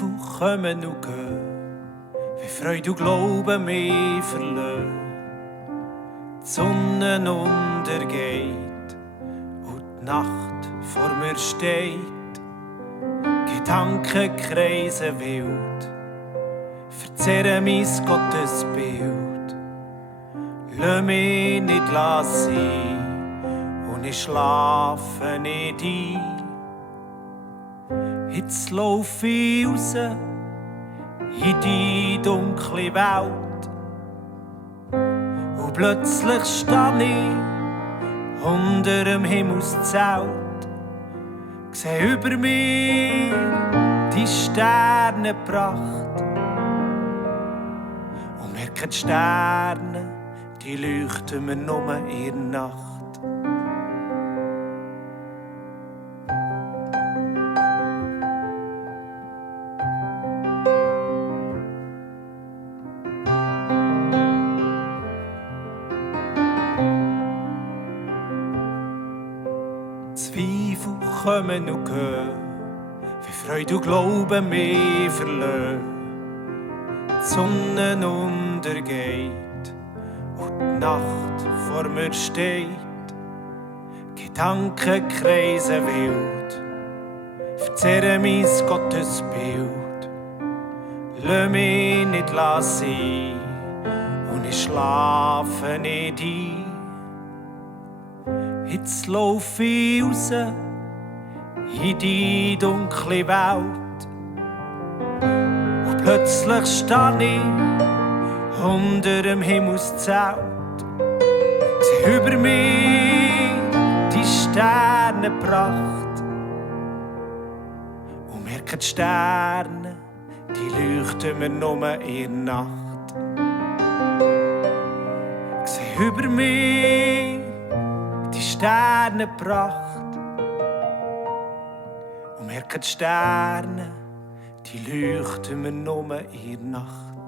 Zweifel kommen und gehen, wie Freude und Glaube mich verlassen. Die Sonne untergeht und die Nacht vor mir steht. Gedanken kreisen wild, verzehren mein Gottesbild. Lass mich nicht sein und ich schlafe nicht ein. Jetzt lauf ich raus in die dunkle Welt und plötzlich stehe ich unter dem Himmelszelt. Seh über mir die Sternenpracht und merke die Sterne, die leuchten mir nur in der Nacht. Zweifel kommen und gehen, wie Freude und Glaube mich verlassen. Die Sonne untergeht und die Nacht vor mir steht. Gedanken kreisen wild, verzehren mein Gottesbild. Lass mich nicht sein und ich schlafe nicht ein. Jetzt lauf ich raus in die dunkle Welt und plötzlich stehe ich unter dem Himmelszelt. Seh über mich die Sternenpracht und merke die Sterne, die leuchten mir nur in der Nacht. Seh über mich die Sternenpracht und merke die Sterne, die leuchten mir nur in der Nacht.